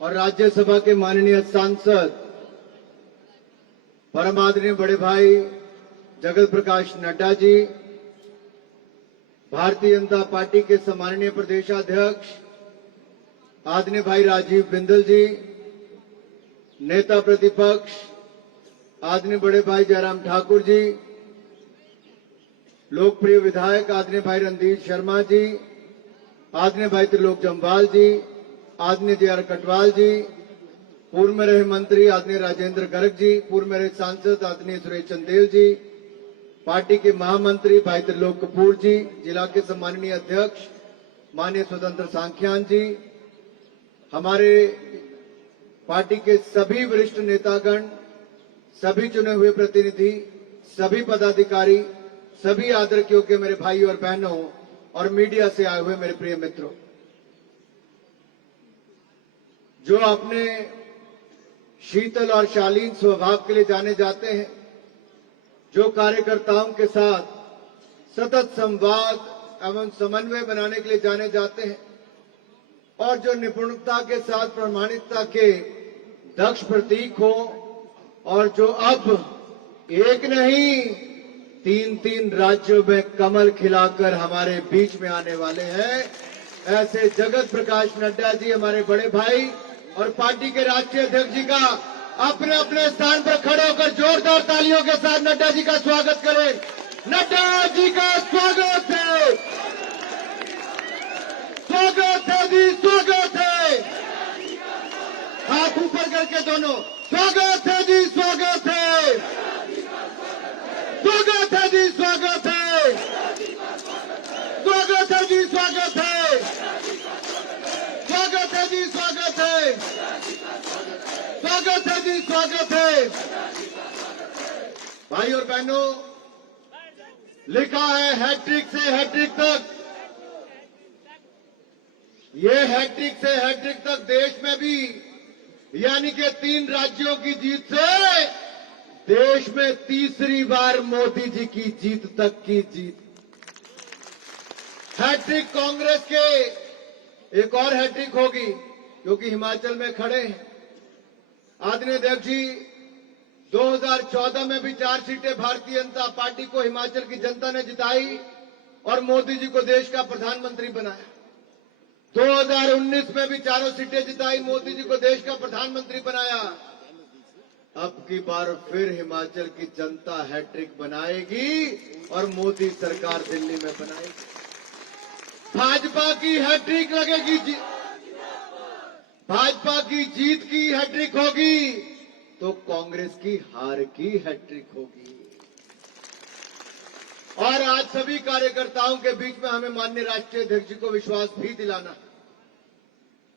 और राज्यसभा के माननीय सांसद परम आदरणीय बड़े भाई जगत प्रकाश नड्डा जी, भारतीय जनता पार्टी के सम्माननीय प्रदेशाध्यक्ष आदरणीय भाई राजीव बिंदल जी, नेता प्रतिपक्ष आदरणीय बड़े भाई जयराम ठाकुर जी, लोकप्रिय विधायक आदरणीय भाई रणधीर शर्मा जी, आदरणीय भाई त्रिलोक जम्वाल जी, आदरणीय जे.आर. कटवाल जी, पूर्व में रहे मंत्री आदरणीय राजेंद्र गर्ग जी, पूर्व में रहे सांसद आदरणीय सुरेश चंदेल जी, पार्टी के महामंत्री भाई त्रिलोक कपूर जी, जिला के सम्माननीय अध्यक्ष माननीय स्वतंत्र सांख्यान जी, हमारे पार्टी के सभी वरिष्ठ नेतागण, सभी चुने हुए प्रतिनिधि, सभी पदाधिकारी, सभी आदर के योग्य मेरे भाई और बहनों और मीडिया से आए हुए मेरे प्रिय मित्रों, जो अपने शीतल और शालीन स्वभाव के लिए जाने जाते हैं, जो कार्यकर्ताओं के साथ सतत संवाद एवं समन्वय बनाने के लिए जाने जाते हैं और जो निपुणता के साथ प्रामाणिकता के दक्ष प्रतीक हो और जो अब एक नहीं 3-3 राज्यों में कमल खिलाकर हमारे बीच में आने वाले हैं, ऐसे जगत प्रकाश नड्डा जी हमारे बड़े भाई और पार्टी के राष्ट्रीय अध्यक्ष जी का अपने अपने स्थान पर खड़े होकर जोरदार तालियों के साथ नड्डा जी का स्वागत करें। नड्डा जी का स्वागत है, स्वागत है जी, स्वागत है। हाथ ऊपर करके दोनों, स्वागत है जी, स्वागत है, स्वागत है जी, स्वागत है, स्वागत है जी, स्वागत है, स्वागत है जी, स्वागत है, स्वागत है जी, स्वागत है। भाई और बहनों, लिखा है हैट्रिक से हैट्रिक तक, ये हैट्रिक से हैट्रिक तक देश में भी, यानी कि 3 राज्यों की जीत से देश में तीसरी बार मोदी जी की जीत तक की जीत। हैट्रिक कांग्रेस के एक और हैट्रिक होगी, क्योंकि हिमाचल में खड़े हैं आदरणीय अध्यक्ष जी। 2014 में भी 4 सीटें भारतीय जनता पार्टी को हिमाचल की जनता ने जिताई और मोदी जी को देश का प्रधानमंत्री बनाया। 2019 में भी 4 सीटें जिताई, मोदी जी को देश का प्रधानमंत्री बनाया। अब की बार फिर हिमाचल की जनता हैट्रिक बनाएगी और मोदी सरकार दिल्ली में बनाएगी। भाजपा की हैट्रिक लगेगी, भाजपा की जीत की हैट्रिक होगी तो कांग्रेस की हार की हैट्रिक होगी। और आज सभी कार्यकर्ताओं के बीच में हमें माननीय राष्ट्रीय अध्यक्ष जी को विश्वास भी दिलाना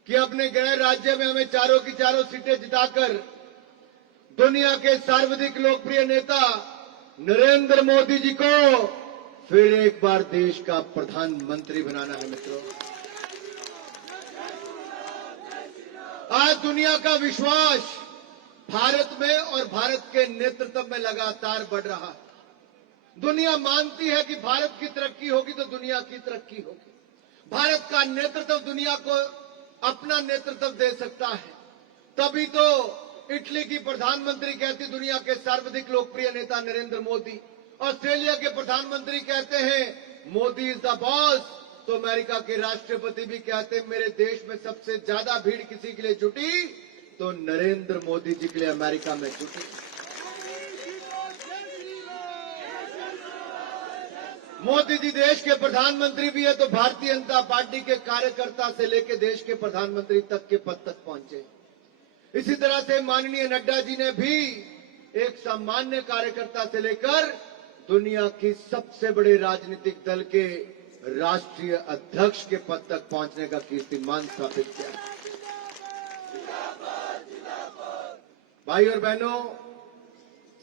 कि अपने गृह राज्य में हमें चारों की चारों सीटें जिताकर दुनिया के सर्वाधिक लोकप्रिय नेता नरेंद्र मोदी जी को फिर एक बार देश का प्रधानमंत्री बनाना है। मित्रों, आज दुनिया का विश्वास भारत में और भारत के नेतृत्व में लगातार बढ़ रहा है। दुनिया मानती है कि भारत की तरक्की होगी तो दुनिया की तरक्की होगी। भारत का नेतृत्व दुनिया को अपना नेतृत्व दे सकता है। तभी तो इटली की प्रधानमंत्री कहती दुनिया के सर्वाधिक लोकप्रिय नेता नरेंद्र मोदी। ऑस्ट्रेलिया के प्रधानमंत्री कहते हैं मोदी इज द बॉस। तो अमेरिका के राष्ट्रपति भी कहते हैं मेरे देश में सबसे ज्यादा भीड़ किसी के लिए जुटी तो नरेंद्र मोदी जी के लिए अमेरिका में जुटी। मोदी जी देश के प्रधानमंत्री भी है तो भारतीय जनता पार्टी के कार्यकर्ता से लेकर देश के प्रधानमंत्री तक के पद तक पहुंचे। इसी तरह से माननीय नड्डा जी ने भी एक सामान्य कार्यकर्ता से लेकर दुनिया की सबसे बड़े राजनीतिक दल के राष्ट्रीय अध्यक्ष के पद तक पहुंचने का कीर्तिमान स्थापित किया। भाई और बहनों,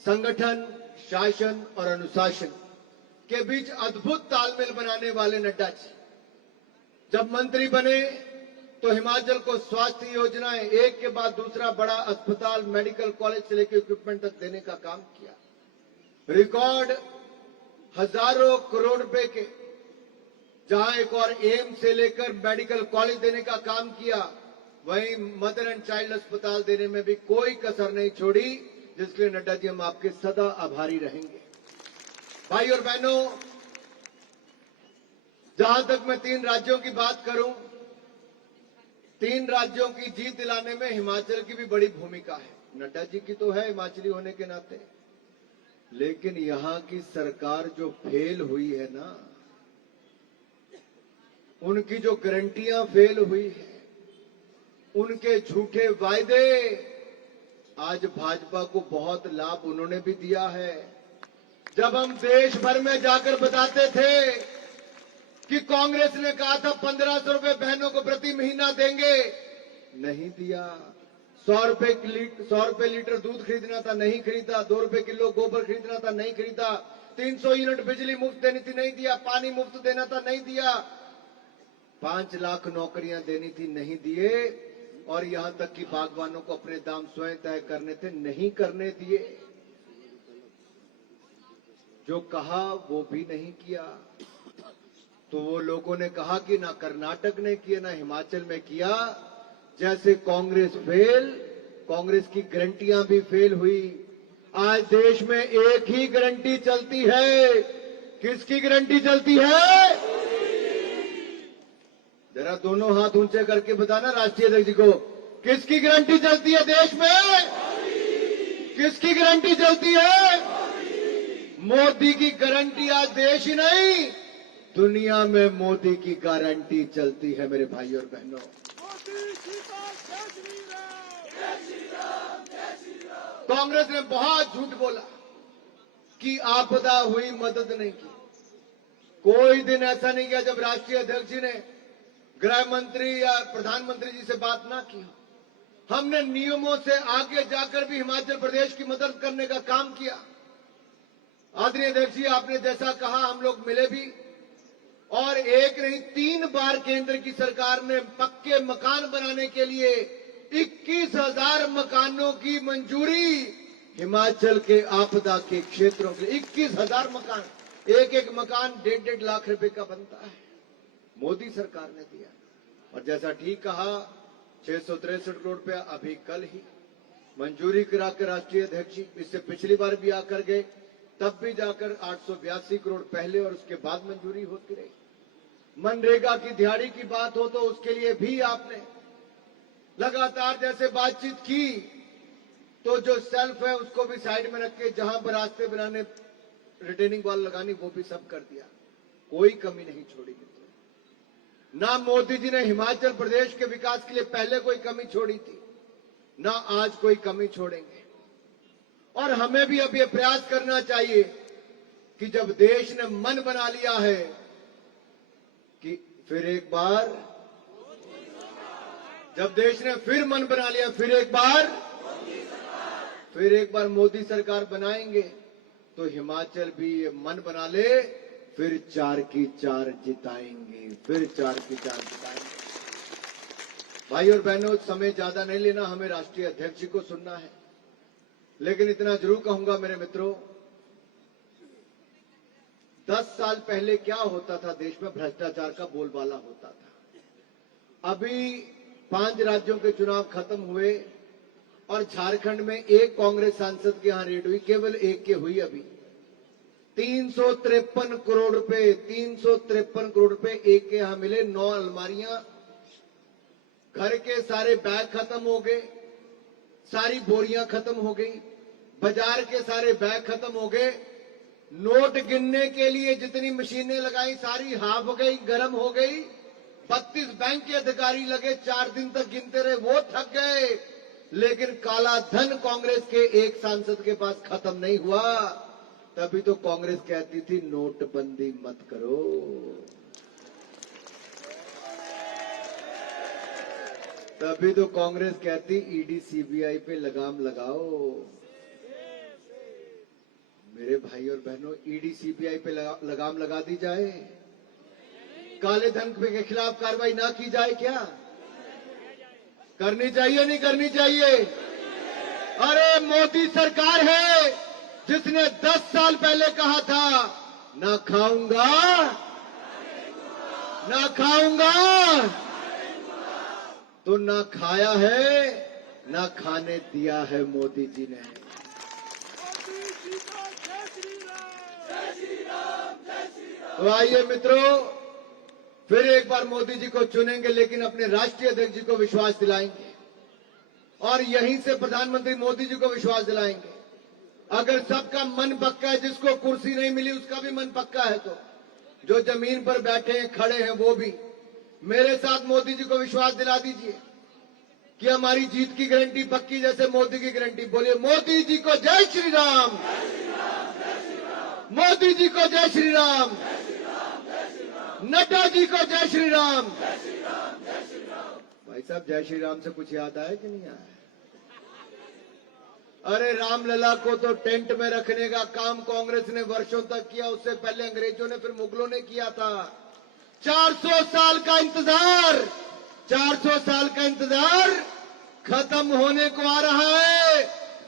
संगठन, शासन और अनुशासन के बीच अद्भुत तालमेल बनाने वाले नड्डा जी जब मंत्री बने तो हिमाचल को स्वास्थ्य योजनाएं एक के बाद दूसरा बड़ा अस्पताल, मेडिकल कॉलेज से लेकर इक्विपमेंट तक देने का काम किया। रिकॉर्ड हजारों करोड़ रुपए के, जहां एक और एम्स से लेकर मेडिकल कॉलेज देने का काम किया। वहीं मदर एंड चाइल्ड अस्पताल देने में भी कोई कसर नहीं छोड़ी, जिसके लिए नड्डा जी हम आपके सदा आभारी रहेंगे। भाई और बहनों, जहां तक मैं 3 राज्यों की बात करूं, 3 राज्यों की जीत दिलाने में हिमाचल की भी बड़ी भूमिका है। नड्डा जी की तो है हिमाचली होने के नाते, लेकिन यहां की सरकार जो फेल हुई है ना, उनकी जो गारंटियां फेल हुई है, उनके झूठे वायदे, आज भाजपा को बहुत लाभ उन्होंने भी दिया है। जब हम देश भर में जाकर बताते थे कि कांग्रेस ने कहा था 1500 रुपए बहनों को प्रति महीना देंगे, नहीं दिया। 100 रुपए लीटर दूध खरीदना था, नहीं खरीदा। 2 रुपए किलो गोबर खरीदना था, नहीं खरीदा। 300 यूनिट बिजली मुफ्त देनी थी, नहीं दिया। पानी मुफ्त देना था, नहीं दिया। 5 लाख नौकरियां देनी थी, नहीं दिए। और यहां तक कि बागवानों को अपने दाम स्वयं तय करने थे, नहीं करने दिए। जो कहा वो भी नहीं किया। तो वो लोगों ने कहा कि ना कर्नाटक ने किया, ना हिमाचल में किया। जैसे कांग्रेस फेल, कांग्रेस की गारंटियां भी फेल हुई। आज देश में एक ही गारंटी चलती है। किसकी गारंटी चलती है? जरा दोनों हाथ ऊंचे करके बताना राष्ट्रीय अध्यक्ष जी को, किसकी गारंटी चलती है देश में? किसकी गारंटी चलती है? मोदी की गारंटी। आज देश ही नहीं, दुनिया में मोदी की गारंटी चलती है मेरे भाई और बहनों। कांग्रेस ने बहुत झूठ बोला कि आपदा हुई, मदद नहीं की। कोई दिन ऐसा नहीं किया जब राष्ट्रीय अध्यक्ष जी ने गृह मंत्री या प्रधानमंत्री जी से बात ना की। हमने नियमों से आगे जाकर भी हिमाचल प्रदेश की मदद करने का काम किया। आदरणीय अध्यक्ष जी, आपने जैसा कहा, हम लोग मिले भी, और एक नहीं 3 बार केंद्र की सरकार ने पक्के मकान बनाने के लिए 21,000 मकानों की मंजूरी हिमाचल के आपदा के क्षेत्रों के लिए। 21,000 मकान, एक मकान 1.5 लाख रुपए का बनता है, मोदी सरकार ने दिया। और जैसा ठीक कहा, 663 करोड़ रुपया अभी कल ही मंजूरी कराकर राष्ट्रीय अध्यक्ष जी, इससे पिछली बार भी आकर गए, तब भी जाकर 882 करोड़ पहले और उसके बाद मंजूरी होती रही। मनरेगा की दिहाड़ी की बात हो तो उसके लिए भी आपने लगातार जैसे बातचीत की, तो जो सेल्फ है उसको भी साइड में रख के जहां पर रास्ते बनाने, रिटेनिंग वॉल लगानी, वो भी सब कर दिया। कोई कमी नहीं छोड़ी मित्रों। ना मोदी जी ने हिमाचल प्रदेश के विकास के लिए पहले कोई कमी छोड़ी थी, ना आज कोई कमी छोड़ेंगे। और हमें भी अब यह प्रयास करना चाहिए कि जब देश ने मन बना लिया है कि फिर एक बार, जब देश ने फिर मन बना लिया, फिर एक बार मोदी सरकार बनाएंगे, तो हिमाचल भी ये मन बना ले, फिर 4 की 4 जिताएंगे, फिर 4 की 4 जिताएंगे। भाई और बहनों, समय ज्यादा नहीं लेना, हमें राष्ट्रीय अध्यक्ष जी को सुनना है। लेकिन इतना जरूर कहूंगा मेरे मित्रों, 10 साल पहले क्या होता था देश में? भ्रष्टाचार का बोलबाला होता था। अभी 5 राज्यों के चुनाव खत्म हुए और झारखंड में एक कांग्रेस सांसद के यहां रेड हुई, केवल एक के हुई अभी। 353 करोड़ रुपए, 353 करोड़ रुपए एक के यहां मिले। 9 अलमारियां, घर के सारे बैग खत्म हो गए, सारी बोरियां खत्म हो गई, बाजार के सारे बैग खत्म हो गए। नोट गिनने के लिए जितनी मशीनें लगाई, सारी हाफ गई, गर्म हो गई। 32 बैंक के अधिकारी लगे, 4 दिन तक गिनते रहे, वो थक गए। लेकिन काला धन कांग्रेस के एक सांसद के पास खत्म नहीं हुआ। तभी तो कांग्रेस कहती थी नोटबंदी मत करो। तभी तो कांग्रेस कहती ईडी सीबीआई पे लगाम लगाओ। मेरे भाई और बहनों, ईडी सीबीआई पे लगाम लगा दी जाए, काले धन के खिलाफ कार्रवाई ना की जाए क्या? करनी चाहिए, नहीं करनी चाहिए? अरे मोदी सरकार है जिसने 10 साल पहले कहा था ना खाऊंगा ना खाऊंगा, तो ना खाया है ना खाने दिया है मोदी जी ने। तो आइए मित्रों, फिर एक बार मोदी जी को चुनेंगे, लेकिन अपने राष्ट्रीय अध्यक्ष जी को विश्वास दिलाएंगे और यहीं से प्रधानमंत्री मोदी जी को विश्वास दिलाएंगे। अगर सबका मन पक्का है, जिसको कुर्सी नहीं मिली उसका भी मन पक्का है, तो जो जमीन पर बैठे हैं, खड़े हैं, वो भी मेरे साथ मोदी जी को विश्वास दिला दीजिए कि हमारी जीत की गारंटी पक्की, जैसे मोदी की गारंटी। बोलिए मोदी जी को जय श्री राम, मोदी जी को जय श्री राम, नड्डा जी को जय श्री राम। भाई साहब, जय श्री राम से कुछ याद आया कि नहीं आया? अरे रामलला को तो टेंट में रखने का काम कांग्रेस ने वर्षों तक किया, उससे पहले अंग्रेजों ने, फिर मुगलों ने किया था। 400 साल का इंतजार, 400 साल का इंतजार खत्म होने को आ रहा है।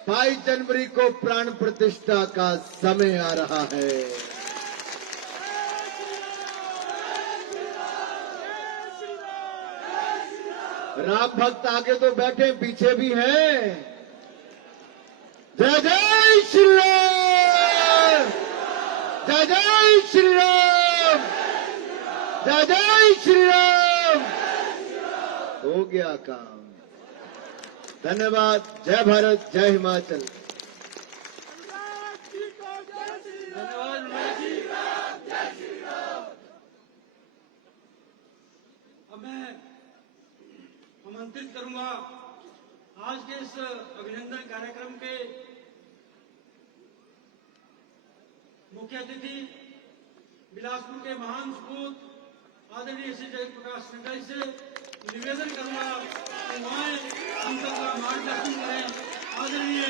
22 जनवरी को प्राण प्रतिष्ठा का समय आ रहा है। राम भक्त आगे तो बैठे, पीछे भी हैं। जय जय श्री राम, जय जय श्री राम, जय जय श्री राम। हो गया काम। धन्यवाद। जय भारत, जय हिमाचल। अब मैं आमंत्रित करूंगा आज के इस अभिनंदन कार्यक्रम के मुख्य अतिथि, बिलासपुर के महान सपूत आदरणीय श्री जयप्रकाश नड्डा जी से निवेदन करूंगा कि वहां हम सबका मार्गदर्शन करें। आदरणीय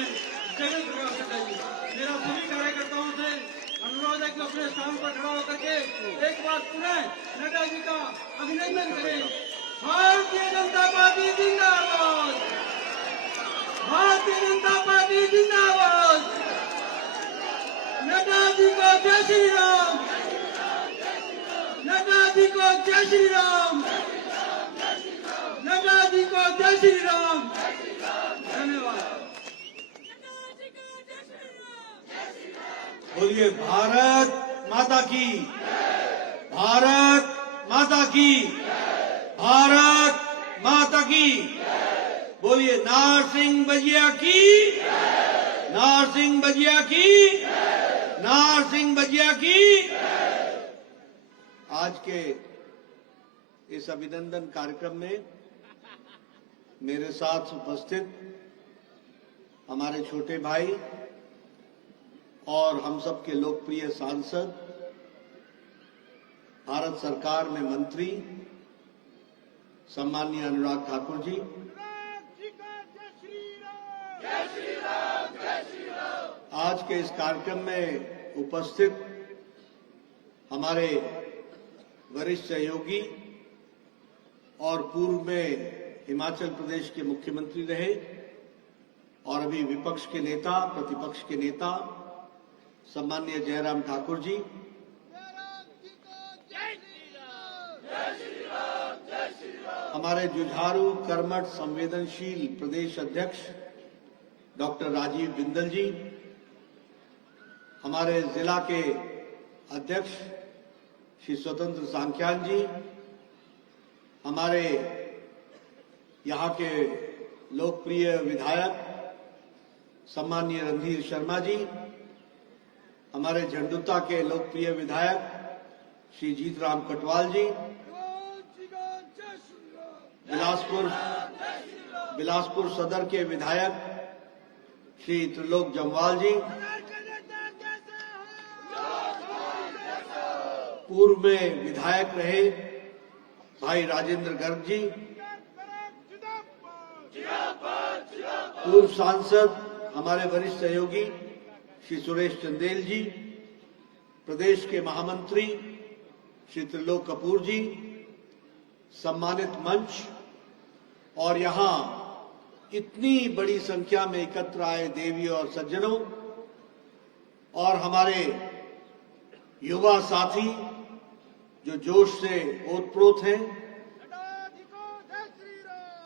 जयप्रकाश नड्डा जी, मेरा सभी कार्यकर्ताओं से अनुरोध है कि अपने स्थान पर खड़ा होकर के एक बार पुनः नड्डा जी का अभिनंदन करें। भारतीय जनता पार्टी जिंदाबाद, भारतीय जनता पार्टी जिंदाबाद। नड्डा जी को जय श्री राम, नड्डा जी को जय श्री राम, नड्डा जी को जय श्री राम। धन्यवाद। बोलिए भारत माता की, भारत माता की, भारत माता की। बोलिए नारसिंह बजिया की, नारसिंह बजिया की, नारसिंह बजिया की। आज के इस अभिनंदन कार्यक्रम में मेरे साथ उपस्थित हमारे छोटे भाई और हम सब के लोकप्रिय सांसद, भारत सरकार में मंत्री सम्माननीय अनुराग ठाकुर जी, आज के इस कार्यक्रम में उपस्थित हमारे वरिष्ठ सहयोगी और पूर्व में हिमाचल प्रदेश के मुख्यमंत्री रहे और अभी विपक्ष के नेता, प्रतिपक्ष के नेता सम्माननीय जयराम ठाकुर जी, हमारे जुझारू, कर्मठ, संवेदनशील प्रदेश अध्यक्ष डॉक्टर राजीव बिंदल जी, हमारे जिला के अध्यक्ष श्री स्वतंत्र सांख्यान जी, हमारे यहाँ के लोकप्रिय विधायक सम्माननीय रणधीर शर्मा जी, हमारे झंडुता के लोकप्रिय विधायक श्री जीतराम कटवाल जी, बिलासपुर सदर के विधायक श्री त्रिलोक जम्वाल जी, पूर्व में विधायक रहे भाई राजेंद्र गर्ग जी, पूर्व सांसद हमारे वरिष्ठ सहयोगी श्री सुरेश चंदेल जी, प्रदेश के महामंत्री श्री त्रिलोक कपूर जी, सम्मानित मंच और यहाँ इतनी बड़ी संख्या में एकत्र आए देवी और सज्जनों और हमारे युवा साथी जो जोश से ओतप्रोत हैं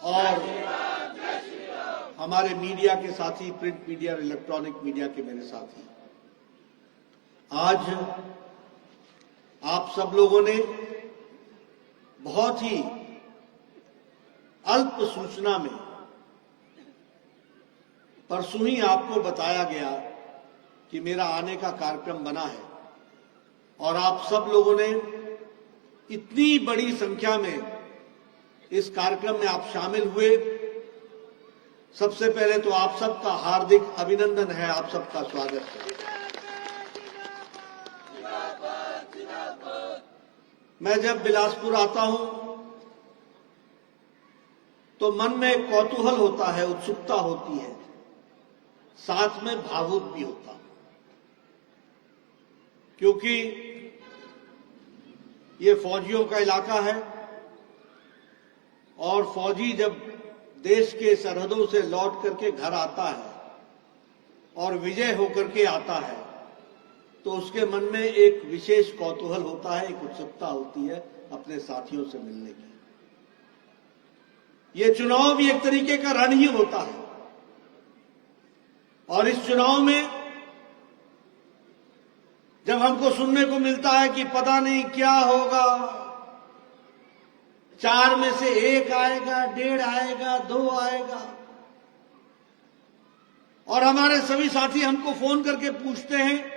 और हमारे मीडिया के साथी, प्रिंट मीडिया और इलेक्ट्रॉनिक मीडिया के मेरे साथी, आज आप सब लोगों ने बहुत ही अल्प सूचना में परसों ही आपको बताया गया कि मेरा आने का कार्यक्रम बना है और आप सब लोगों ने इतनी बड़ी संख्या में इस कार्यक्रम में आप शामिल हुए। सबसे पहले तो आप सबका हार्दिक अभिनंदन है, आप सबका स्वागत है। मैं जब बिलासपुर आता हूं तो मन में एक कौतूहल होता है, उत्सुकता होती है, साथ में भावुक भी होता है, क्योंकि ये फौजियों का इलाका है और फौजी जब देश के सरहदों से लौट करके घर आता है और विजय होकर के आता है तो उसके मन में एक विशेष कौतूहल होता है, एक उत्सुकता होती है अपने साथियों से मिलने की। ये चुनाव भी एक तरीके का रण ही होता है और इस चुनाव में जब हमको सुनने को मिलता है कि पता नहीं क्या होगा, 4 में से 1 आएगा, 1.5 आएगा, 2 आएगा, और हमारे सभी साथी हमको फोन करके पूछते हैं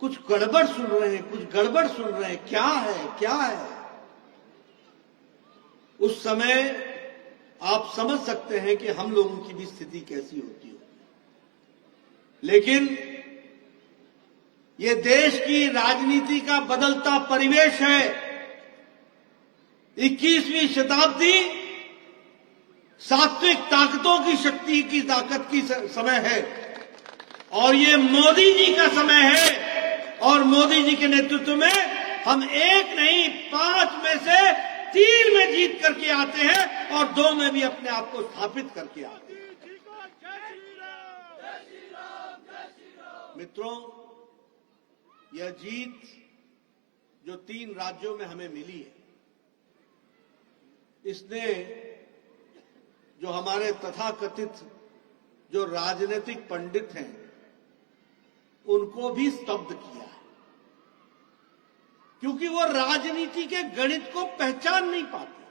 कुछ गड़बड़ सुन रहे हैं, कुछ गड़बड़ सुन रहे हैं, क्या है, क्या है। उस समय आप समझ सकते हैं कि हम लोगों की भी स्थिति कैसी होती है। लेकिन ये देश की राजनीति का बदलता परिवेश है। 21वीं शताब्दी सात्विक ताकतों की शक्ति की ताकत की समय है और ये मोदी जी का समय है और मोदी जी के नेतृत्व में हम 1 नहीं 5 में से 3 में जीत करके आते हैं और 2 में भी अपने आप को स्थापित करके आते हैं। मित्रों, यह जीत जो 3 राज्यों में हमें मिली है, इसने जो हमारे तथाकथित जो राजनीतिक पंडित हैं उनको भी स्तब्ध किया है, क्योंकि वो राजनीति के गणित को पहचान नहीं पाते,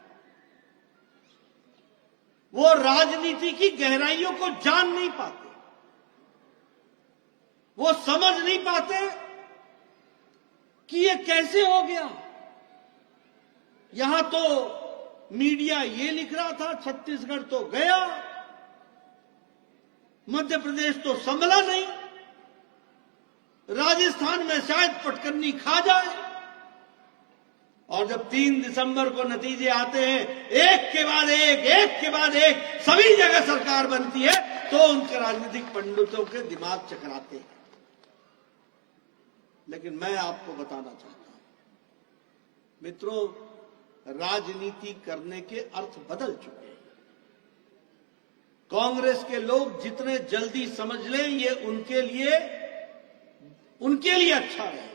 वो राजनीति की गहराइयों को जान नहीं पाते, वो समझ नहीं पाते कि ये कैसे हो गया। यहां तो मीडिया ये लिख रहा था छत्तीसगढ़ तो गया, मध्य प्रदेश तो संभला नहीं, राजस्थान में शायद पटकन्नी खा जाए, और जब 3 दिसंबर को नतीजे आते हैं, एक के बाद एक सभी जगह सरकार बनती है, तो उनके राजनीतिक पंडितों के दिमाग चकराते हैं। लेकिन मैं आपको बताना चाहता हूं मित्रों, राजनीति करने के अर्थ बदल चुके हैं। कांग्रेस के लोग जितने जल्दी समझ लें ये उनके लिए अच्छा रहेगा।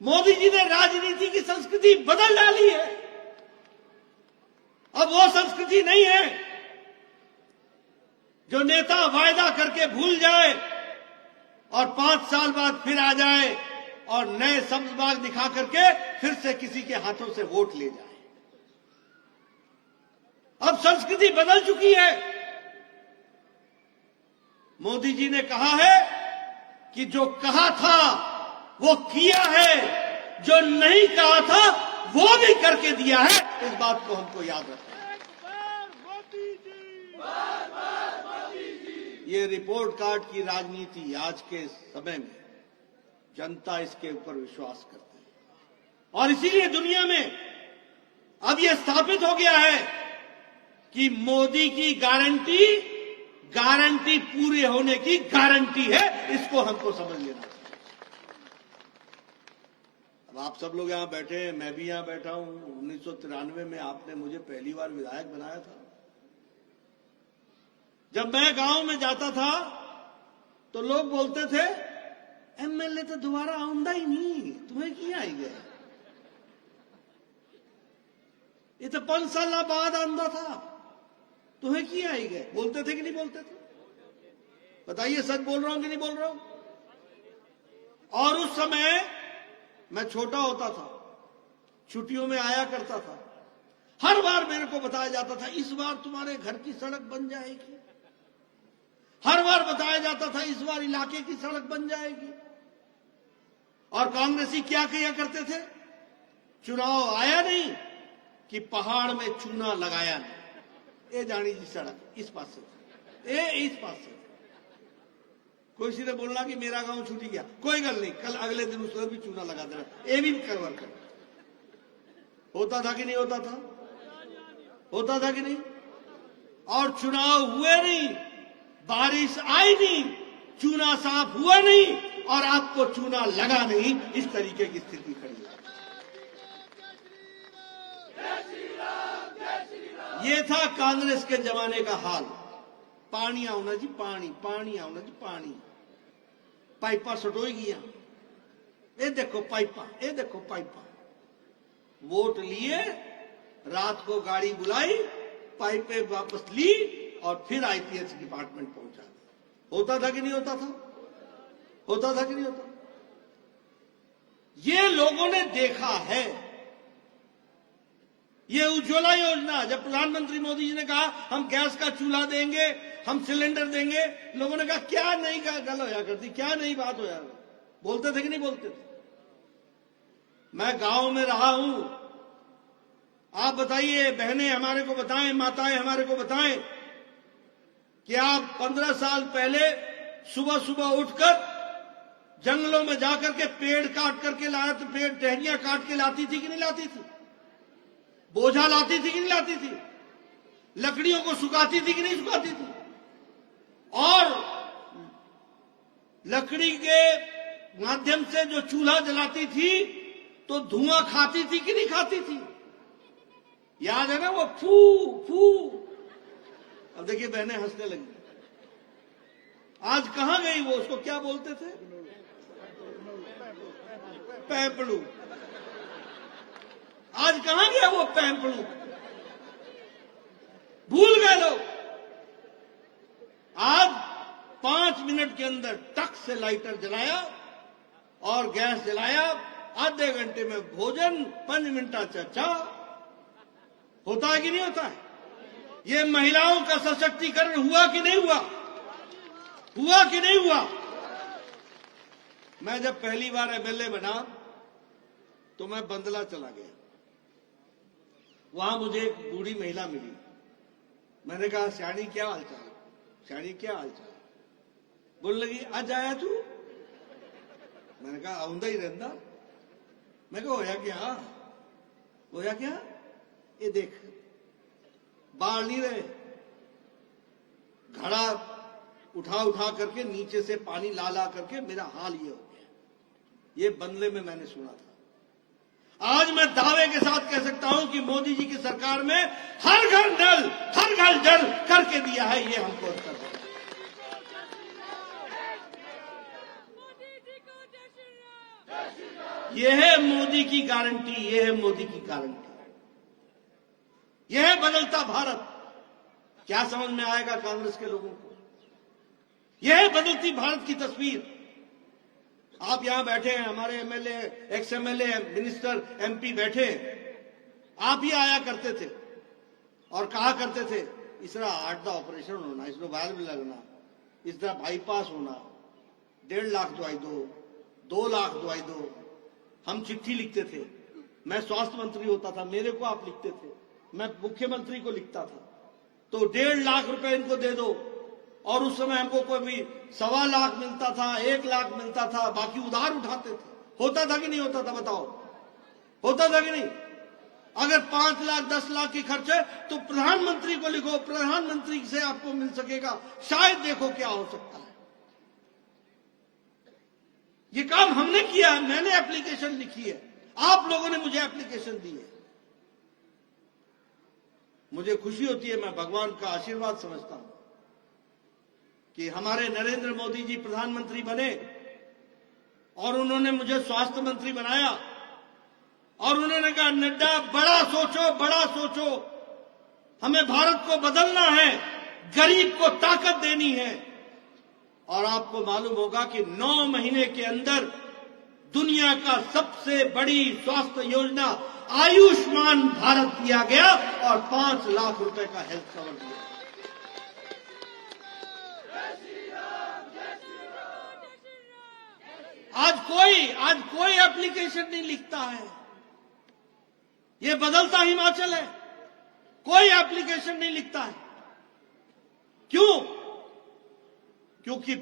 मोदी जी ने राजनीति की संस्कृति बदल डाली है। अब वो संस्कृति नहीं है जो नेता वायदा करके भूल जाए और 5 साल बाद फिर आ जाए और नए सब्ज बाग दिखा करके फिर से किसी के हाथों से वोट ले जाए। अब संस्कृति बदल चुकी है। मोदी जी ने कहा है कि जो कहा था वो किया है, जो नहीं कहा था वो भी करके दिया है। इस बात को हमको याद रखना है। ये रिपोर्ट कार्ड की राजनीति आज के समय में जनता इसके ऊपर विश्वास करती है और इसीलिए दुनिया में अब यह स्थापित हो गया है कि मोदी की गारंटी पूरे होने की गारंटी है। इसको हमको समझ लेना चाहिए। अब आप सब लोग यहां बैठे हैं, मैं भी यहां बैठा हूं। 1993 में आपने मुझे पहली बार विधायक बनाया था। जब मैं गांव में जाता था तो लोग बोलते थे एमएलए तो दोबारा आऊंगा ही नहीं, तुम्हें क्यों आई गए। ये तो 5 साल बाद आंदा था, तुम्हें किया ही गए, बोलते थे कि नहीं बोलते थे? बताइए, सच बोल रहा हूं कि नहीं बोल रहा हूं? और उस समय मैं छोटा होता था, छुट्टियों में आया करता था, हर बार मेरे को बताया जाता था इस बार तुम्हारे घर की सड़क बन जाएगी, हर बार बताया जाता था इस बार इलाके की सड़क बन जाएगी। और कांग्रेसी क्या किया करते थे? चुनाव आया नहीं कि पहाड़ में चूना लगाया नहीं, ये जानी जी सड़क इस पास से, ये इस पास से। कोई सी ने बोलना कि मेरा गांव छूटी गया, कोई गल नहीं, कल अगले दिन उस पर भी चूना लगा देना, ये भी करवर कर। होता था कि नहीं होता था? होता था कि नहीं? और चुनाव हुए नहीं, बारिश आई नहीं, चूना साफ हुआ नहीं और आपको चूना लगा नहीं, इस तरीके की स्थिति खड़ी है। ये था कांग्रेस के जमाने का हाल। पानी आना जी, पानी, पानी आना जी, पानी। पाइपा सटोई गया, ये देखो पाइपा, ये देखो पाइपा। वोट लिए, रात को गाड़ी बुलाई, पाइपे वापस ली और फिर आईपीएच डिपार्टमेंट पहुंचा। होता था कि नहीं होता था? होता था कि नहीं होता? ये लोगों ने देखा है। ये उज्ज्वला योजना, जब प्रधानमंत्री मोदी जी ने कहा हम गैस का चूल्हा देंगे, हम सिलेंडर देंगे, लोगों ने कहा क्या नई गल होया करती, क्या नई बात होया। बोलते थे कि नहीं बोलते थे? मैं गांव में रहा हूं, आप बताइए, बहनें हमारे को बताएं, माताएं हमारे को बताएं कि आप 15 साल पहले सुबह सुबह उठकर जंगलों में जाकर के पेड़ काट करके लाया, तो पेड़ टहनियां काट के लाती थी कि नहीं लाती थी? बोझा लाती थी कि नहीं लाती थी? लकड़ियों को सुखाती थी कि नहीं सुखाती थी? और लकड़ी के माध्यम से जो चूल्हा जलाती थी तो धुआं खाती थी कि नहीं खाती थी? याद है ना वो फू फू। अब देखिए बहनें हंसने लगी। आज कहां गई वो? उसको क्या बोलते थे? पैपड़ू। आज कहां गया वो पैपड़ू? भूल गए लोग। आज 5 मिनट के अंदर टक से लाइटर जलाया और गैस जलाया, आधे घंटे में भोजन, 5 मिनट चर्चा। होता है कि नहीं होता है? ये महिलाओं का सशक्तिकरण हुआ कि नहीं हुआ? हुआ कि नहीं हुआ? मैं जब पहली बार एमएलए बना तो मैं बंदला चला गया। वहां मुझे एक बूढ़ी महिला मिली। मैंने कहा श्याणी क्या हालचाल? श्याणी क्या हालचाल? बोलने लगी आज आया तू? मैंने कहा आऊंदा ही रहता। मैं कहा होया क्या? होया क्या? ये देख, बाल नहीं रहे, घड़ा उठा उठा करके नीचे से पानी ला ला करके मेरा हाल ये हो गया। ये बंगले में मैंने सुना था। आज मैं दावे के साथ कह सकता हूं कि मोदी जी की सरकार में हर घर नल, हर घर जल करके दिया है। ये हमको कर रहा है। यह है मोदी की गारंटी, यह है मोदी की गारंटी, यह है बदलता भारत। क्या समझ में आएगा कांग्रेस के लोगों को? यह है बदलती भारत की तस्वीर। आप यहां बैठे हैं, हमारे MLA, ex MLA, minister, MP बैठे हैं। आप ही आया करते थे और कहा करते थे इस तरह हार्ट का ऑपरेशन होना, इसमें वाल्व लगना, इस तरह बाईपास होना, 1.5 लाख दवाई दो, 2 लाख दवाई दो। हम चिट्ठी लिखते थे। मैं स्वास्थ्य मंत्री होता था, मेरे को आप लिखते थे, मैं मुख्यमंत्री को लिखता था, तो 1.5 लाख रुपए इनको दे दो। और उस समय हमको कोई भी 1.25 लाख मिलता था, 1 लाख मिलता था, बाकी उधार उठाते थे। होता था कि नहीं होता था? बताओ, होता था कि नहीं? अगर 5 लाख 10 लाख की खर्च है तो प्रधानमंत्री को लिखो, प्रधानमंत्री से आपको मिल सकेगा, शायद देखो क्या हो सकता है। ये काम हमने किया है, मैंने एप्लीकेशन लिखी है, आप लोगों ने मुझे एप्लीकेशन दी है। मुझे खुशी होती है, मैं भगवान का आशीर्वाद समझता हूं कि हमारे नरेंद्र मोदी जी प्रधानमंत्री बने और उन्होंने मुझे स्वास्थ्य मंत्री बनाया और उन्होंने कहा नड्डा बड़ा सोचो, बड़ा सोचो, हमें भारत को बदलना है, गरीब को ताकत देनी है। और आपको मालूम होगा कि 9 महीने के अंदर दुनिया का सबसे बड़ी स्वास्थ्य योजना आयुष्मान भारत किया गया और 5 लाख रुपए का हेल्थ कवर दिया। आज कोई एप्लीकेशन नहीं लिखता है। ये बदलता हिमाचल है, कोई एप्लीकेशन नहीं लिखता है। क्यों? क्योंकि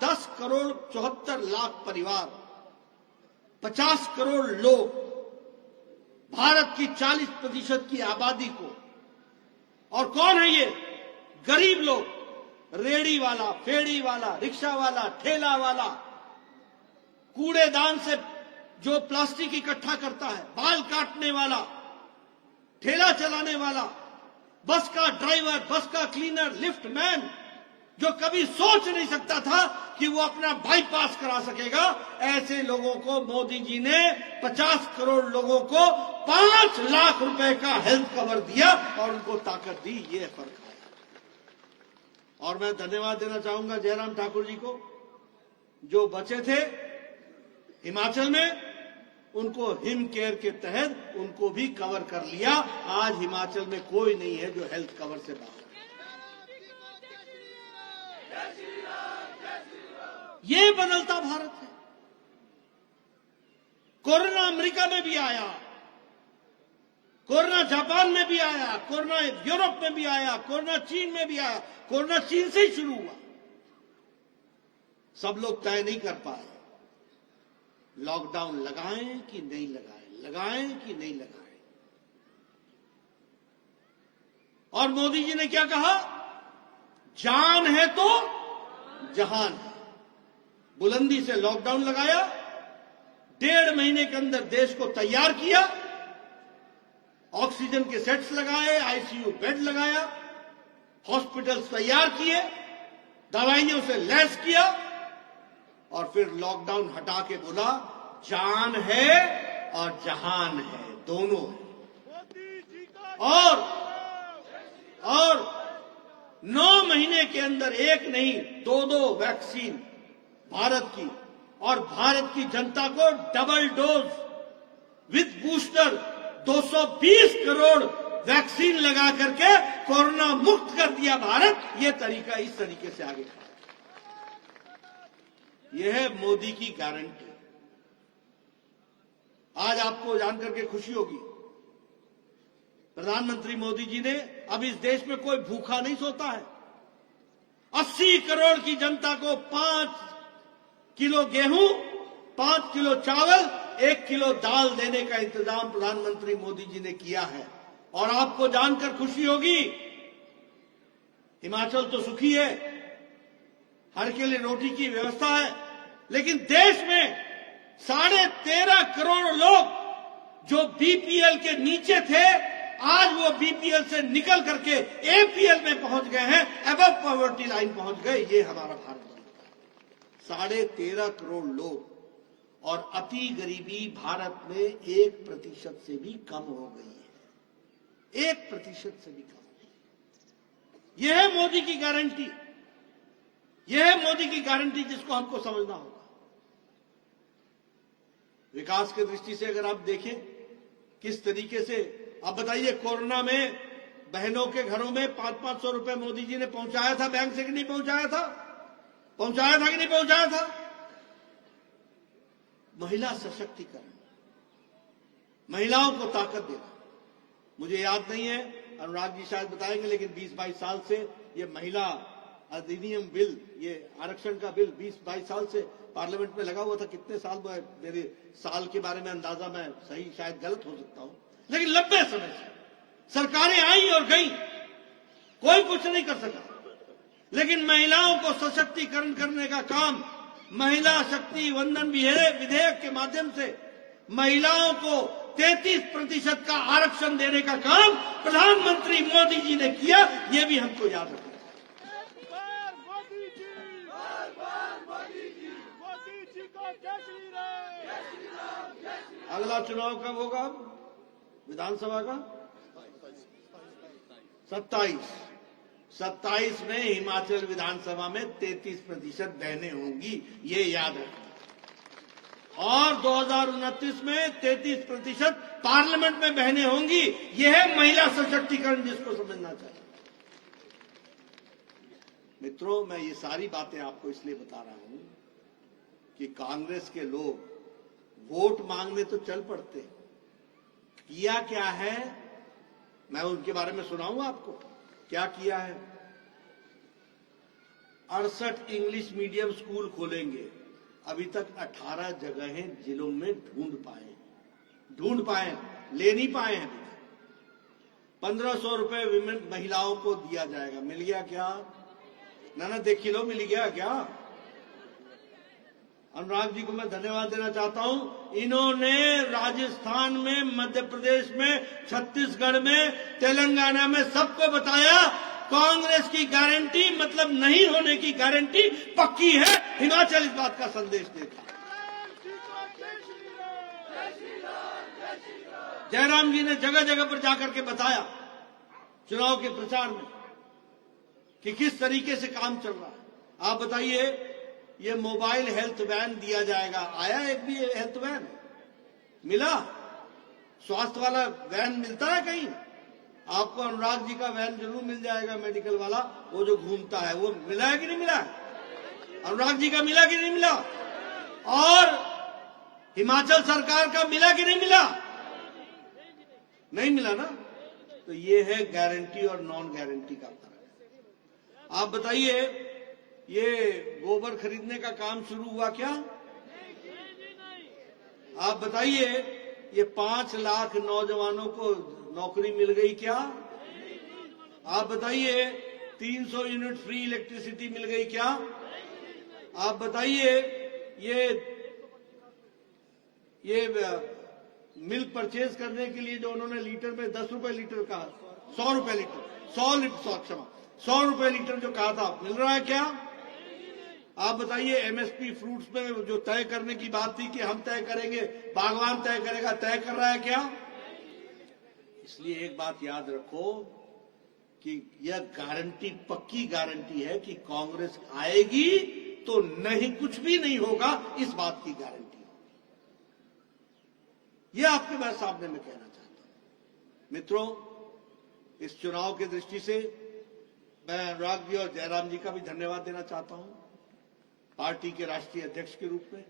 10 करोड़ 74 लाख परिवार, 50 करोड़ लोग, भारत की 40% की आबादी को, और कौन है ये? गरीब लोग, रेड़ी वाला, फेड़ी वाला, रिक्शा वाला, ठेला वाला, कूड़ेदान से जो प्लास्टिक इकट्ठा करता है, बाल काटने वाला, ठेला चलाने वाला, बस का ड्राइवर, बस का क्लीनर, लिफ्ट मैन, जो कभी सोच नहीं सकता था कि वो अपना बाईपास करा सकेगा, ऐसे लोगों को मोदी जी ने 50 करोड़ लोगों को 5 लाख रुपए का हेल्थ कवर दिया और उनको ताकत दी। ये फर्क है। और मैं धन्यवाद देना चाहूंगा जयराम ठाकुर जी को, जो बचे थे हिमाचल में, उनको हिम केयर के तहत उनको भी कवर कर लिया। आज हिमाचल में कोई नहीं है जो हेल्थ कवर से बाहर। ये बदलता भारत है। कोरोना अमेरिका में भी आया, कोरोना जापान में भी आया, कोरोना यूरोप में भी आया, कोरोना चीन में भी आया। कोरोना चीन से ही शुरू हुआ। सब लोग तय नहीं कर पाए लॉकडाउन लगाएं कि नहीं लगाएं, लगाएं कि नहीं लगाएं। और मोदी जी ने क्या कहा? जान है तो जहान है। बुलंदी से लॉकडाउन लगाया, 1.5 महीने के अंदर देश को तैयार किया, ऑक्सीजन के सेट्स लगाए, आईसीयू बेड लगाया, हॉस्पिटल्स तैयार किए, दवाइयों से लैस किया, और फिर लॉकडाउन हटा के बोला जान है और जहान है, दोनों है। और 9 महीने के अंदर एक नहीं 2 वैक्सीन भारत की, और भारत की जनता को double dose with booster 220 crore vaccine लगा करके कोरोना मुक्त कर दिया भारत। ये तरीका, इस तरीके से आगे बढ़ा। यह है मोदी की गारंटी। आज आपको जानकर के खुशी होगी, प्रधानमंत्री मोदी जी ने, अब इस देश में कोई भूखा नहीं सोता है। 80 करोड़ की जनता को 5 किलो गेहूं, 5 किलो चावल, 1 किलो दाल देने का इंतजाम प्रधानमंत्री मोदी जी ने किया है। और आपको जानकर खुशी होगी, हिमाचल तो सुखी है, हर के लिए रोटी की व्यवस्था है, लेकिन देश में 13.5 करोड़ लोग जो बीपीएल के नीचे थे, आज वो बीपीएल से निकल करके एपीएल में पहुंच गए हैं, अबव पॉवर्टी लाइन पहुंच गए। ये हमारा भारत बनता है। 13.5 करोड़ लोग, और अति गरीबी भारत में 1% से भी कम हो गई है। 1% से भी कम। यह है मोदी की गारंटी। यह है मोदी की गारंटी जिसको हमको समझना होगा। विकास की दृष्टि से अगर आप देखें किस तरीके से, आप बताइए, कोरोना में बहनों के घरों में 500-500 रुपए मोदी जी ने पहुंचाया था बैंक से कि नहीं पहुंचाया था? पहुंचाया था कि नहीं पहुंचाया था? महिला सशक्तिकरण, महिलाओं को ताकत देना। मुझे याद नहीं है, अनुराग जी शायद बताएंगे, लेकिन 20-22 साल से ये महिला अधिनियम बिल, ये आरक्षण का बिल 20-22 साल से पार्लियामेंट में लगा हुआ था। कितने साल, मेरे साल के बारे में अंदाजा मैं सही शायद गलत हो सकता हूं, लेकिन लंबे समय से सरकारें आई और गई, कोई कुछ नहीं कर सका। लेकिन महिलाओं को सशक्तिकरण करने का काम, महिला शक्ति वंदन विधेयक के माध्यम से महिलाओं को 33% का आरक्षण देने का काम प्रधानमंत्री मोदी जी ने किया। ये भी हमको याद रखना है। मोदी जी को जय श्री राम। अगला चुनाव कब होगा विधानसभा का? 27 में हिमाचल विधानसभा में 33% बहनें होंगी, ये याद रखना। और 2029 में 33% पार्लियामेंट में बहनें होंगी। यह है महिला सशक्तिकरण, जिसको समझना चाहिए। मित्रों, मैं ये सारी बातें आपको इसलिए बता रहा हूं कि कांग्रेस के लोग वोट मांगने तो चल पड़ते हैं, किया क्या है मैं उनके बारे में सुनाऊं आपको। क्या किया है? 68 इंग्लिश मीडियम स्कूल खोलेंगे। अभी तक 18 जगहें जिलों में ढूंढ पाए, ले नहीं पाए हैं। 1500 रुपए विमेन महिलाओं को दिया जाएगा। मिल गया क्या? ना देखी लो, मिल गया क्या? अनुराग जी को मैं धन्यवाद देना चाहता हूं। इन्होंने राजस्थान में, मध्य प्रदेश में, छत्तीसगढ़ में, तेलंगाना में सबको बताया कांग्रेस की गारंटी मतलब नहीं होने की गारंटी पक्की है। हिमाचल इस बात का संदेश देता है। जयराम जी ने जगह जगह पर जाकर के बताया चुनाव के प्रचार में कि किस तरीके से काम चल रहा है। आप बताइए, ये मोबाइल हेल्थ वैन दिया जाएगा। आया एक भी हेल्थ वैन? मिला? स्वास्थ्य वाला वैन मिलता है कहीं? आपको अनुराग जी का वैन जरूर मिल जाएगा, मेडिकल वाला, वो जो घूमता है। वो मिला है कि नहीं मिला? अनुराग जी का मिला कि नहीं मिला? और हिमाचल सरकार का मिला कि नहीं मिला? नहीं मिला ना। तो ये है गारंटी और नॉन गारंटी का फर्क। आप बताइए, ये गोबर खरीदने का काम शुरू हुआ क्या? आप बताइए, ये 5 लाख नौजवानों को नौकरी मिल गई क्या? आप बताइए, 300 यूनिट फ्री इलेक्ट्रिसिटी मिल गई क्या? आप बताइए, ये मिल्क परचेज करने के लिए जो उन्होंने लीटर में 10 रुपए लीटर कहा, 100 रुपए लीटर, 100 रुपए लीटर जो कहा था, मिल रहा है क्या? आप बताइए, एमएसपी फ्रूट्स में जो तय करने की बात थी कि हम तय करेंगे, बागवान तय करेगा, तय कर रहा है क्या? इसलिए एक बात याद रखो कि यह गारंटी पक्की गारंटी है कि कांग्रेस आएगी तो नहीं, कुछ भी नहीं होगा, इस बात की गारंटी। यह आपके मैं सामने में कहना चाहता हूं। मित्रों, इस चुनाव की दृष्टि से मैं अनुराग जी और जयराम जी का भी धन्यवाद देना चाहता हूं। पार्टी के राष्ट्रीय अध्यक्ष के रूप में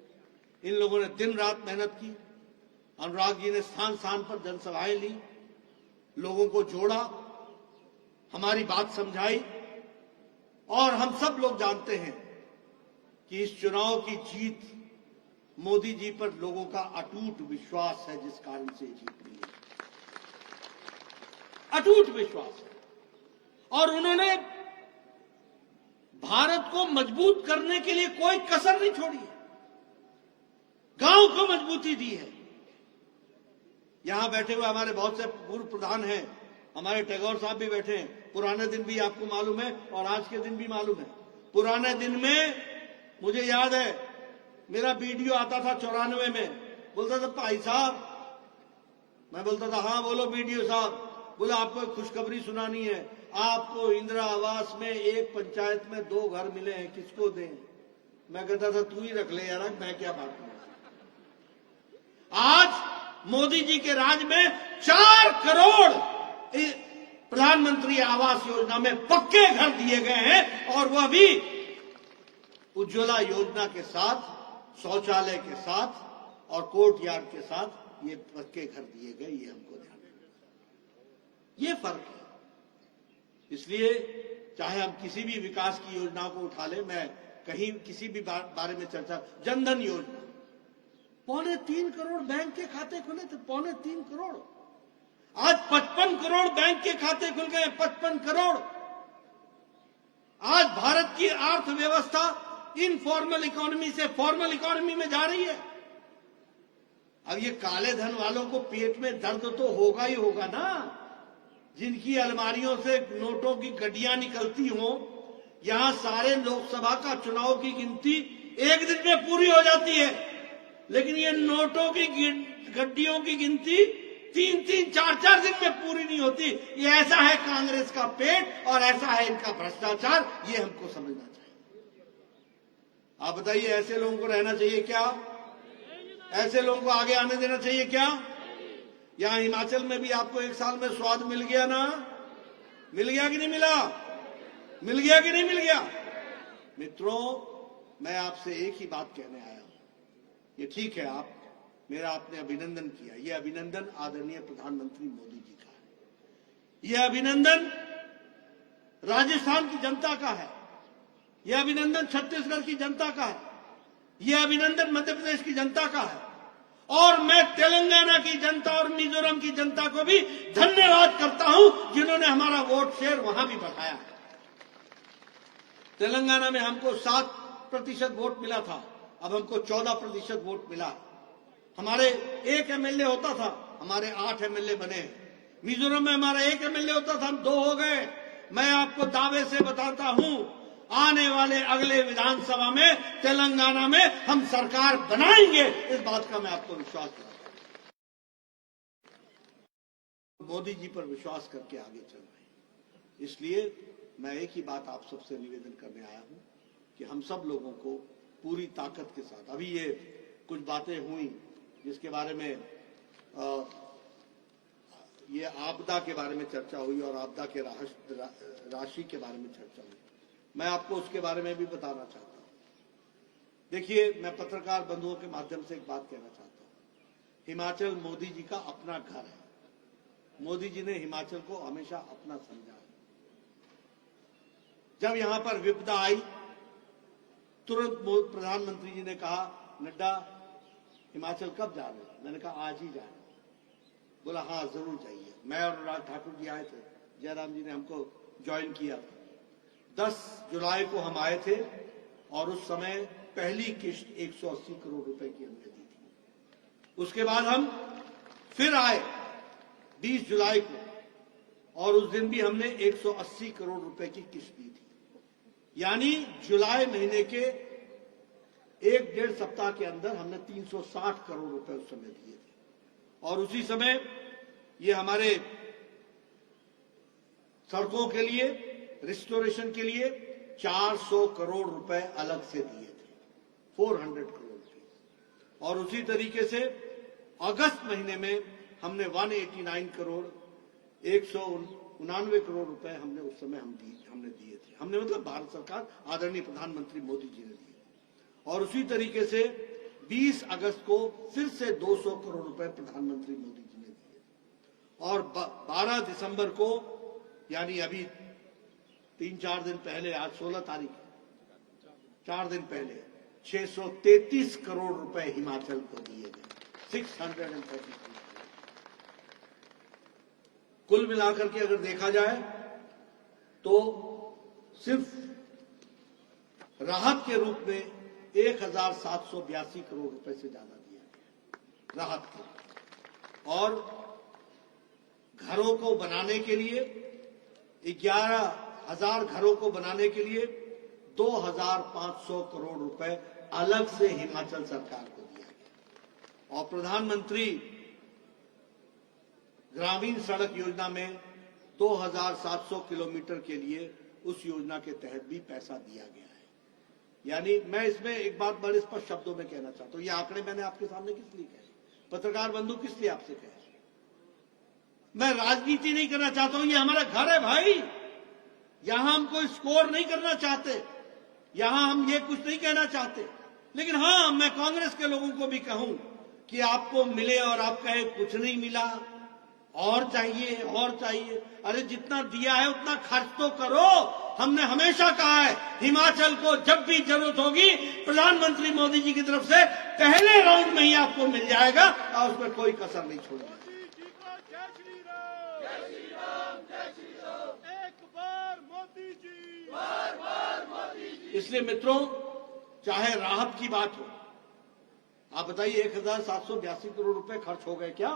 इन लोगों ने दिन रात मेहनत की। अनुराग जी ने स्थान स्थान पर जनसभाएं ली, लोगों को जोड़ा, हमारी बात समझाई। और हम सब लोग जानते हैं कि इस चुनाव की जीत मोदी जी पर लोगों का अटूट विश्वास है, जिस कारण से जीत मिली। अटूट विश्वास है। और उन्होंने भारत को मजबूत करने के लिए कोई कसर नहीं छोड़ी है, गांव को मजबूती दी है। यहां बैठे हुए हमारे बहुत से पूर्व प्रधान हैं, हमारे टैगोर साहब भी बैठे हैं। पुराने दिन भी आपको मालूम है और आज के दिन भी मालूम है। पुराने दिन में मुझे याद है, मेरा वीडियो आता था 94 में, बोलता था भाई साहब, मैं बोलता था हाँ बोलो वीडियो साहब। बोला आपको एक खुशखबरी सुनानी है, आपको इंदिरा आवास में एक पंचायत में 2 घर मिले हैं, किसको दें? मैं कहता था तू ही रख ले यार, मैं क्या बात करूं। आज मोदी जी के राज में 4 करोड़ प्रधानमंत्री आवास योजना में पक्के घर दिए गए हैं, और वह भी उज्ज्वला योजना के साथ, शौचालय के साथ और कोर्ट यार्ड के साथ ये पक्के घर दिए गए। ये हमको ध्यान रखना, ये फर्क है। इसलिए चाहे हम किसी भी विकास की योजना को उठा लें, मैं कहीं किसी भी बारे में चर्चा, जनधन योजना 3.25 करोड़ बैंक के खाते खुले थे, 3.25 करोड़। आज 55 करोड़ बैंक के खाते खुल गए, 55 करोड़। आज भारत की अर्थव्यवस्था इनफॉर्मल इकोनॉमी से फॉर्मल इकोनॉमी में जा रही है। अब ये काले धन वालों को पेट में दर्द तो होगा ही होगा ना, जिनकी अलमारियों से नोटों की गड्डियां निकलती हों। यहां सारे लोकसभा का चुनाव की गिनती एक दिन में पूरी हो जाती है, लेकिन ये नोटों की गड्डियों की गिनती 3-3, 4-4 दिन में पूरी नहीं होती। ये ऐसा है कांग्रेस का पेट और ऐसा है इनका भ्रष्टाचार, ये हमको समझना चाहिए। आप बताइए, ऐसे लोगों को रहना चाहिए क्या? ऐसे लोगों को आगे आने देना चाहिए क्या? यहां हिमाचल में भी आपको 1 साल में स्वाद मिल गया ना? मिल गया कि नहीं मिला? मिल गया कि नहीं मिल गया? मित्रों, मैं आपसे एक ही बात कहने आया हूं। ये ठीक है, मेरा आपने अभिनंदन किया। यह अभिनंदन आदरणीय प्रधानमंत्री मोदी जी का है। यह अभिनंदन राजस्थान की जनता का है। यह अभिनंदन छत्तीसगढ़ की जनता का है। यह अभिनंदन मध्य प्रदेश की जनता का है। और मैं तेलंगाना की जनता और मिजोरम की जनता को भी धन्यवाद करता हूं, जिन्होंने हमारा वोट शेयर वहां भी बढ़ाया है। तेलंगाना में हमको 7% वोट मिला था, अब हमको 14% वोट मिला। हमारे 1 एमएलए होता था, हमारे 8 एमएलए बने। मिजोरम में हमारा 1 एमएलए होता था, हम 2 हो गए। मैं आपको दावे से बताता हूं, आने वाले अगले विधानसभा में तेलंगाना में हम सरकार बनाएंगे, इस बात का मैं आपको विश्वास दिलाता हूं। मोदी जी पर विश्वास करके आगे चल रहे हैं। इसलिए मैं एक ही बात आप सबसे निवेदन करने आया हूं कि हम सब लोगों को पूरी ताकत के साथ, अभी ये कुछ बातें हुई जिसके बारे में ये आपदा के बारे में चर्चा हुई और आपदा के राशि के बारे में चर्चा हुई, मैं आपको उसके बारे में भी बताना चाहता हूं। देखिए, मैं पत्रकार बंधुओं के माध्यम से एक बात कहना चाहता हूं। हिमाचल मोदी जी का अपना घर है। मोदी जी ने हिमाचल को हमेशा अपना समझा है। जब यहां पर विपदा आई, तुरंत प्रधानमंत्री जी ने कहा, नड्डा हिमाचल कब जा रहे हो? मैंने कहा आज ही जा रहे हैं। बोला हाँ जरूर जाइए। मैं और अनुराग ठाकुर जी आए थे, जयराम जी ने हमको ज्वाइन किया था। 10 जुलाई को हम आए थे और उस समय पहली किस्त 180 करोड़ रुपए की हमने दी थी। उसके बाद हम फिर आए 20 जुलाई को और उस दिन भी हमने 180 करोड़ रुपए की किस्त दी थी। यानी जुलाई महीने के 1-1.5 सप्ताह के अंदर हमने 360 करोड़ रुपए उस समय दिए थे। और उसी समय ये हमारे सड़कों के लिए, रिस्टोरेशन के लिए 400 करोड़ रुपए अलग से दिए थे, 400 करोड़ रुपए। और उसी तरीके से अगस्त महीने में हमने 189 करोड़ 199 करोड़ रुपए हमने उस समय हमने दिए थे। हमने मतलब भारत सरकार, आदरणीय प्रधानमंत्री मोदी जी ने दिए। और उसी तरीके से 20 अगस्त को फिर से 200 करोड़ रुपए प्रधानमंत्री मोदी जी ने दिए। और 12 दिसंबर को, यानी अभी 3-4 दिन पहले, आज 16 तारीख है, 4 दिन पहले 633 करोड़ रुपए हिमाचल को दिए गए। 633। कुल मिलाकर के अगर देखा जाए तो सिर्फ राहत के रूप में 1782 करोड़ रुपए से ज्यादा दिया गया राहत के। और घरों को बनाने के लिए 11,000 घरों को बनाने के लिए 2,500 करोड़ रुपए अलग से हिमाचल सरकार को दिया गया। और प्रधानमंत्री ग्रामीण सड़क योजना में 2,700 किलोमीटर के लिए उस योजना के तहत भी पैसा दिया गया है। यानी मैं इसमें एक बात बड़े स्पष्ट शब्दों में कहना चाहता हूं, ये आंकड़े मैंने आपके सामने किस लिए कहे, पत्रकार बंधु किस लिए आपसे कहे? मैं राजनीति नहीं करना चाहता हूं, ये हमारा घर है भाई। यहां हम कोई स्कोर नहीं करना चाहते, यहां हम ये कुछ नहीं कहना चाहते। लेकिन हां, मैं कांग्रेस के लोगों को भी कहूं कि आपको मिले और आप कहे कुछ नहीं मिला, और चाहिए और चाहिए। अरे जितना दिया है उतना खर्च तो करो। हमने हमेशा कहा है, हिमाचल को जब भी जरूरत होगी प्रधानमंत्री मोदी जी की तरफ से पहले राउंड में ही आपको मिल जाएगा और उसमें कोई कसर नहीं छोड़ेगा। इसलिए मित्रों, चाहे राहत की बात हो, आप बताइए 1782 करोड़ रुपए खर्च हो गए क्या?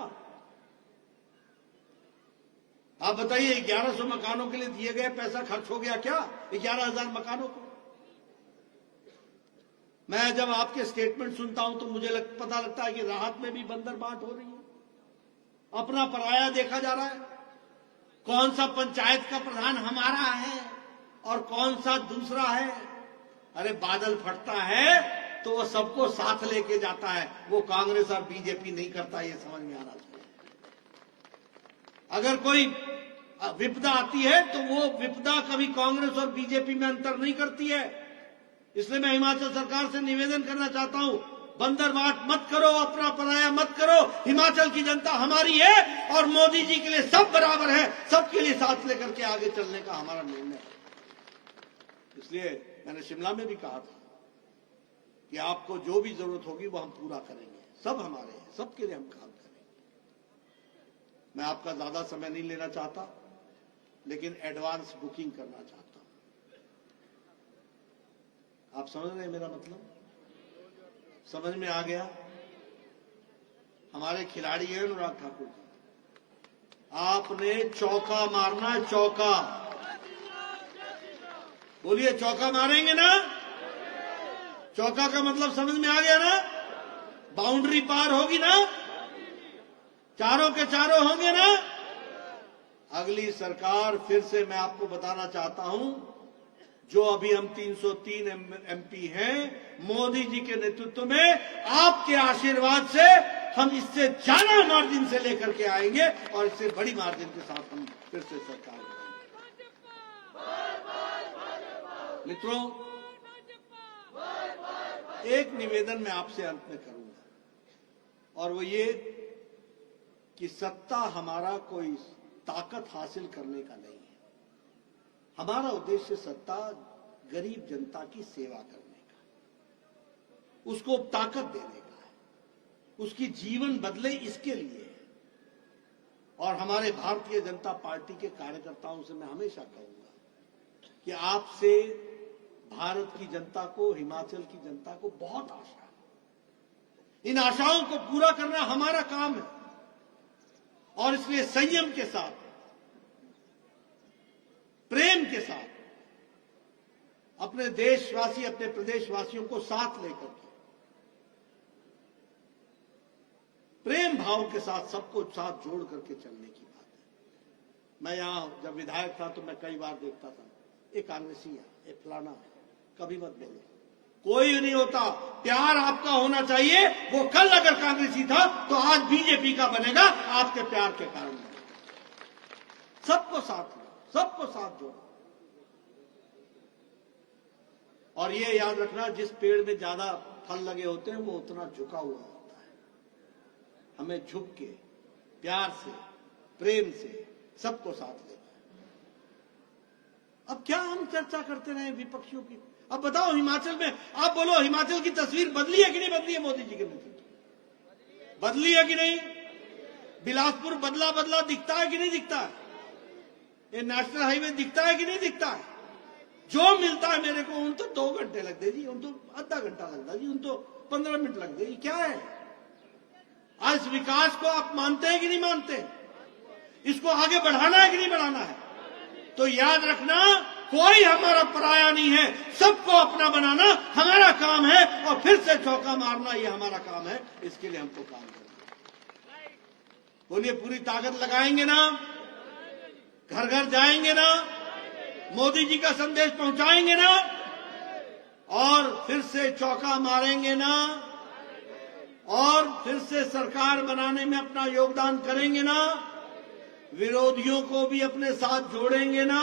आप बताइए 1100 मकानों के लिए दिए गए पैसा खर्च हो गया क्या? 11,000 मकानों को। मैं जब आपके स्टेटमेंट सुनता हूं तो मुझे पता लगता है कि राहत में भी बंदर बांट हो रही है, अपना पराया देखा जा रहा है। कौन सा पंचायत का प्रधान हमारा है और कौन सा दूसरा है। अरे बादल फटता है तो वो सबको साथ लेके जाता है, वो कांग्रेस और बीजेपी नहीं करता, ये समझ में आना चाहिए। अगर कोई विपदा आती है तो वो विपदा कभी कांग्रेस और बीजेपी में अंतर नहीं करती है। इसलिए मैं हिमाचल सरकार से निवेदन करना चाहता हूं, बंदरबाट मत करो, अपना पराया मत करो। हिमाचल की जनता हमारी है और मोदी जी के लिए सब बराबर है, सबके लिए साथ लेकर के आगे चलने का हमारा निर्णय है। इसलिए मैंने शिमला में भी कहा था कि आपको जो भी जरूरत होगी वो हम पूरा करेंगे, सब हमारे हैं, सबके लिए हम काम करेंगे। मैं आपका ज्यादा समय नहीं लेना चाहता, लेकिन एडवांस बुकिंग करना चाहता हूं। आप समझ रहे हैं मेरा मतलब? समझ में आ गया? हमारे खिलाड़ी हैं अनुराग ठाकुर जी, आपने चौका मारना है, चौका। बोलिए, चौका मारेंगे ना? चौका का मतलब समझ में आ गया ना? बाउंड्री पार होगी ना? चारों के चारों होंगे ना? अगली सरकार, फिर से मैं आपको बताना चाहता हूं, जो अभी हम 303 एमपी हैं, मोदी जी के नेतृत्व में आपके आशीर्वाद से हम इससे ज्यादा मार्जिन से लेकर के आएंगे और इससे बड़ी मार्जिन के साथ हम फिर से सरकार बनाएंगे। मित्रों, एक निवेदन मैं आपसे अंत में करूंगा और वो ये कि सत्ता हमारा कोई ताकत हासिल करने का नहीं है। हमारा उद्देश्य सत्ता गरीब जनता की सेवा करने का, उसको ताकत देने का है, उसकी जीवन बदले इसके लिए है। और हमारे भारतीय जनता पार्टी के कार्यकर्ताओं से मैं हमेशा कहूंगा कि आपसे भारत की जनता को, हिमाचल की जनता को बहुत आशा है। इन आशाओं को पूरा करना हमारा काम है और इसलिए संयम के साथ, प्रेम के साथ अपने देशवासी, अपने प्रदेशवासियों को साथ लेकर के, प्रेम भाव के साथ सबको साथ जोड़ करके चलने की बात है। मैं यहां जब विधायक था तो मैं कई बार देखता था, एक कांग्रेसी है, एक फलाना है, कभी मत बोलो, कोई नहीं होता। प्यार आपका होना चाहिए। वो कल अगर कांग्रेसी था तो आज बीजेपी का बनेगा, आपके प्यार के कारण। सबको साथ लो, सबको साथ जोड़ो। और ये याद रखना, जिस पेड़ में ज्यादा फल लगे होते हैं वो उतना झुका हुआ होता है। हमें झुक के, प्यार से, प्रेम से सबको साथ लेना है। अब क्या हम चर्चा करते रहे विपक्षियों की? अब बताओ, हिमाचल में आप बोलो, हिमाचल की तस्वीर बदली है कि नहीं बदली है? मोदी जी के नेतृत्व बदली है कि नहीं? बिलासपुर बदला बदला दिखता है कि नहीं दिखता है? ये नेशनल हाईवे दिखता है कि नहीं दिखता है? जो मिलता है मेरे को, उन तो 2 घंटे लगते जी, उन तो आधा घंटा लगता जी, उन तो 15 मिनट लगते जी। क्या है आज विकास को आप मानते हैं कि नहीं मानते? इसको आगे बढ़ाना है कि नहीं बढ़ाना है? तो याद रखना, कोई हमारा पराया नहीं है, सबको अपना बनाना हमारा काम है और फिर से चौका मारना ये हमारा काम है। इसके लिए हमको काम करना है। बोलिए, पूरी ताकत लगाएंगे ना? घर घर जाएंगे ना? मोदी जी का संदेश पहुंचाएंगे ना? और फिर से चौका मारेंगे ना? और फिर से सरकार बनाने में अपना योगदान करेंगे ना? विरोधियों को भी अपने साथ जोड़ेंगे ना?